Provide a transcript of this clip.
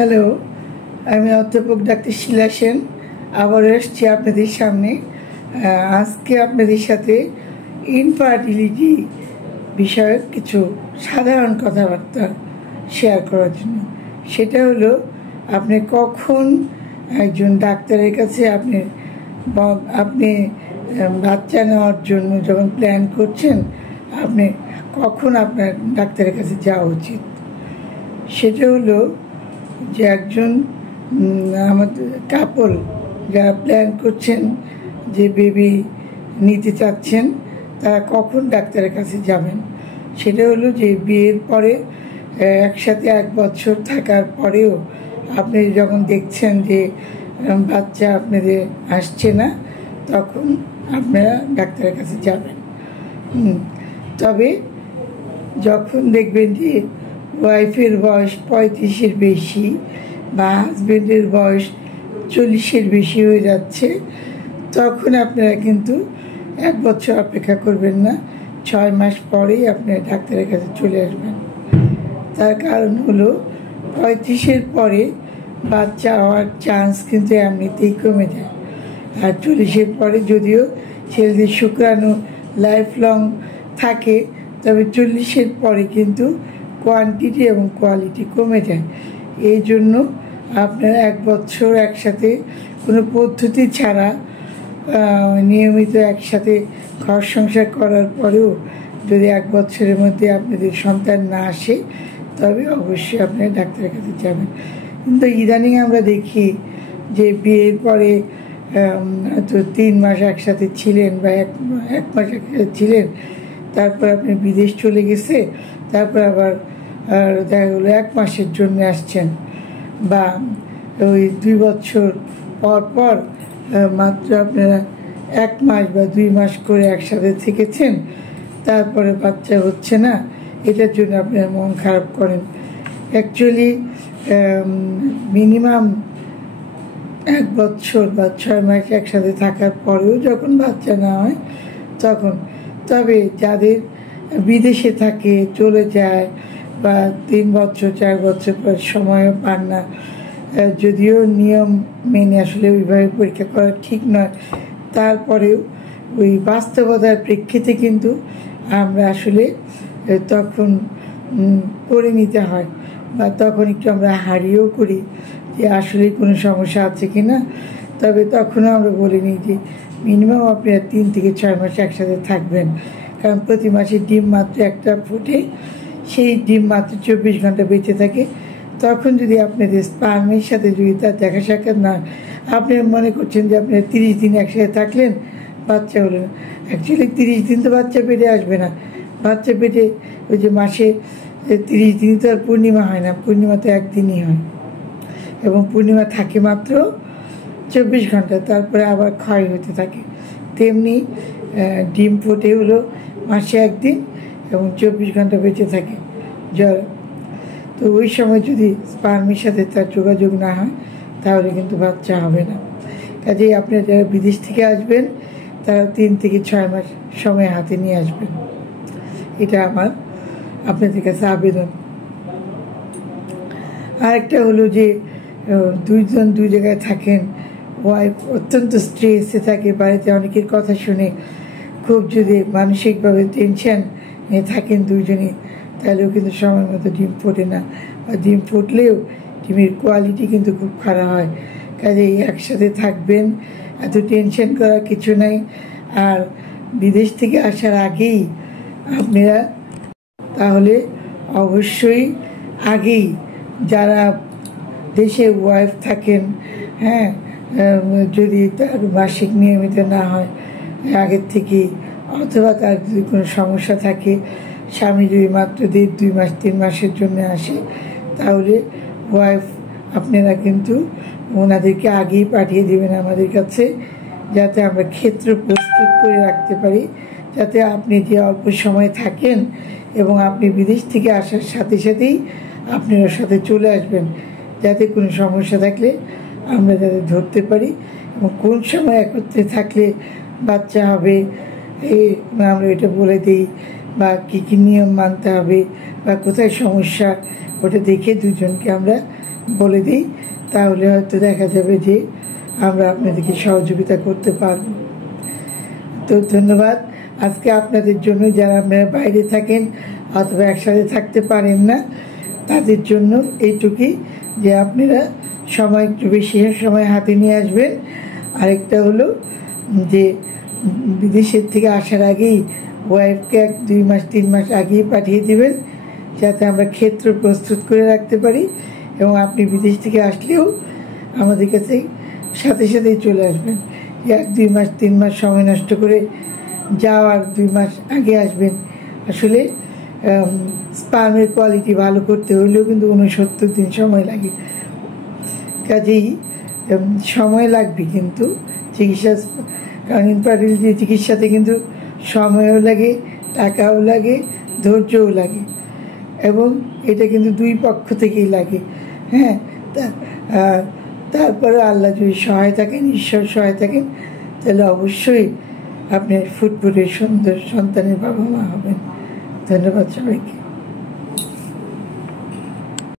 Hello, আমি অধ্যাপক doctor শিলা সেন আবার এসছি আপনাদের সামনে। আজকে আপনাদের সাথে ইনফার্টিলিটি বিষয়ক কিছু সাধারণ কথাবার্তা শেয়ার করার জন্য। সেটা হলো, আপনি কখন একজন ডাক্তারের কাছে আপনি বাচ্চা নেওয়ার জন্য যখন প্ল্যান করছেন, আপনি কখন আপনার ডাক্তারের কাছে যাওয়া উচিত। সেটা হলো যে একজন আমাদের কাপল যারা প্ল্যান করছেন যে বেবি নিতে চাচ্ছেন, তারা কখন ডাক্তারের কাছে যাবেন। সেটা হলো যে বিয়ের পরে একসাথে 1 বছর থাকার পরেও আপনি যখন দেখছেন যে বাচ্চা আপনাদের আসছে না, তখন আপনারা ডাক্তারের কাছে যাবেন। তবে যখন দেখবেন যে ওয়াইফের বয়স 35-এর বেশি বা হাজব্যান্ডের বয়স 40-এর বেশি হয়ে যাচ্ছে, তখন আপনারা কিন্তু 1 বছর অপেক্ষা করবেন না, 6 মাস পরেই আপনারা ডাক্তারের কাছে চলে আসবেন। তার কারণ হলো 35-এর পরে বাচ্চা হওয়ার চান্স কিন্তু এমনিতেই কমে যায়। আর 40-এর পরে যদিও ছেলেদের শুক্রাণু লাইফ লং থাকে, তবে 40-এর পরে কিন্তু কোয়ান্টিটি এবং কোয়ালিটি কমে যায়। এই জন্য আপনারা 1 বছর একসাথে কোনো পদ্ধতি ছাড়া নিয়মিত একসাথে ঘর সংসার করার পরেও যদি 1 বছরের মধ্যে আপনাদের সন্তান না আসে, তবে অবশ্যই আপনারা ডাক্তারের কাছে যাবেন। কিন্তু ইদানিং আমরা দেখি যে বিয়ের পরে হয়তো 3 মাস একসাথে ছিলেন বা এক মাস একসাথে ছিলেন, তারপর আপনি বিদেশ চলে গেছে, তারপর আবার দেখা গেলো 1 মাসের জন্য আসছেন, বা ওই 2 বছর পর পর মাত্র আপনারা 1 মাস বা 2 মাস করে একসাথে থেকেছেন, তারপরে বাচ্চা হচ্ছে না, এটার জন্য আপনারা মন খারাপ করেন। অ্যাকচুয়ালি মিনিমাম 1 বছর বা 6 মাস একসাথে থাকার পরেও যখন বাচ্চা না হয় তখন, তবে যাদের বিদেশে থাকে, চলে যায় বা 3 বছর 4 বছর পর সময়ও পান না, যদিও নিয়ম মেনে আসলে ওইভাবে পরীক্ষা করা ঠিক নয়, তারপরেও ওই বাস্তবতার প্রেক্ষিতে কিন্তু আমরা আসলে তখন করে নিতে হয়, বা তখন একটু আমরা হারিয়েও করি যে আসলে কোনো সমস্যা আছে কি না। তবে তখনও আমরা বলে নিই যে মিনিমাম আপনারা 3 থেকে 6 মাস একসাথে থাকবেন, কারণ প্রতি মাসে ডিম মাত্র একটা ফুটে, সেই ডিম মাত্র 24 ঘন্টা বেঁচে থাকে। তখন যদি আপনাদের স্পার্মের সাথে যদি তার দেখা সাক্ষাৎ না, আপনি মনে করছেন যে আপনারা 30 দিন একসাথে থাকলেন, বাচ্চা হলো না। অ্যাকচুয়ালি 30 দিন তো বাচ্চা পেটে আসবে না। বাচ্চা পেটে ওই যে মাসে 30 দিন তো আর পূর্ণিমা হয় না, পূর্ণিমা তো একদিনই হয়, এবং পূর্ণিমা থাকে মাত্র 24 ঘন্টা, তারপরে আবার ক্ষয় হতে থাকে। তেমনি ডিম ফোটে হলো মাসে 1 দিন এবং 24 ঘন্টা বেঁচে থাকে জ্বর। তো ওই সময় যদি স্পার্মের সাথে তার যোগাযোগ না হয়, তাহলে কিন্তু বাচ্চা হবে না। কাজেই আপনারা যারা বিদেশ থেকে আসবেন, তারা 3 থেকে 6 মাস সময় হাতে নিয়ে আসবেন। এটা আমার আপনাদের কাছে আবেদন। আরেকটা হলো যে দুইজন দুই জায়গায় থাকেন, ওয়াইফ অত্যন্ত স্ট্রেসে থাকে, বাড়িতে অনেকের কথা শুনে খুব যদি মানসিকভাবে টেনশন থাকেন দুইজনই, তাহলেও কিন্তু সময় মতো ডিম ফোটে না, বা ডিম ফুটলেও ডিমের কোয়ালিটি কিন্তু খুব খারাপ হয়। কাজেই একসাথে থাকবেন, এত টেনশন করার কিছু নাই। আর বিদেশ থেকে আসার আগেই আপনারা তাহলে অবশ্যই আগেই যারা দেশে ওয়াইফ থাকেন, হ্যাঁ, যদি তার মাসিক নিয়মিত না হয় আগের থেকেই, অথবা তার যদি কোনো সমস্যা থাকে, স্বামী যদি মাত্র 1.5-2 মাস 3 মাসের জন্য আসে, তাহলে ওয়াইফ আপনারা কিন্তু ওনাদেরকে আগেই পাঠিয়ে দেবেন আমাদের কাছে, যাতে আমরা ক্ষেত্র প্রস্তুত করে রাখতে পারি, যাতে আপনি যে অল্প সময় থাকেন এবং আপনি বিদেশ থেকে আসার সাথে সাথেই আপনার সাথে চলে আসবেন, যাতে কোনো সমস্যা থাকলে আমরা যাতে ধরতে পারি, এবং কোন সময় একত্রে থাকলে বাচ্চা হবে আমরা এটা বলে দিই, বা কী কী নিয়ম মানতে হবে, বা কোথায় সমস্যা, ওটা দেখে দুজনকে আমরা বলে দিই, তাহলে হয়তো দেখা যাবে যে আমরা আপনাদেরকে সহযোগিতা করতে পারব। তো ধন্যবাদ। আজকে আপনাদের জন্য, যারা আপনারা বাইরে থাকেন অথবা একসাথে থাকতে পারেন না, তাদের জন্য এইটুকুই যে আপনারা সময় একটু বেশি সময় হাতে নিয়ে আসবেন। আরেকটা হলো যে বিদেশের থেকে আসার আগেই ওয়াইফকে 2 মাস 3 মাস আগেই পাঠিয়ে দেবেন, যাতে আমরা ক্ষেত্র প্রস্তুত করে রাখতে পারি। এবং আপনি বিদেশ থেকে আসলেও আমাদের কাছে সাথে সাথেই চলে আসবেন। 1-2 মাস 3 মাস সময় নষ্ট করে যাওয়ার 2 মাস আগে আসবেন। আসলে স্পার্মের কোয়ালিটি ভালো করতে হলেও কিন্তু 69 দিন সময় লাগে। কাজেই সময় লাগবে, কিন্তু চিকিৎসা, কারণ ইনফার্টিলিটি চিকিৎসাতে কিন্তু সময়ও লাগে, টাকাও লাগে, ধৈর্যও লাগে, এবং এটা কিন্তু 2 পক্ষ থেকেই লাগে। হ্যাঁ, তারপরে আল্লাহ যদি সহায় থাকেন, ঈশ্বর সহায় থাকেন, তাহলে অবশ্যই আপনি ফুটফুটে সুন্দর সন্তানের বাবা মা হবেন। ধন্যবাদ সবাইকে।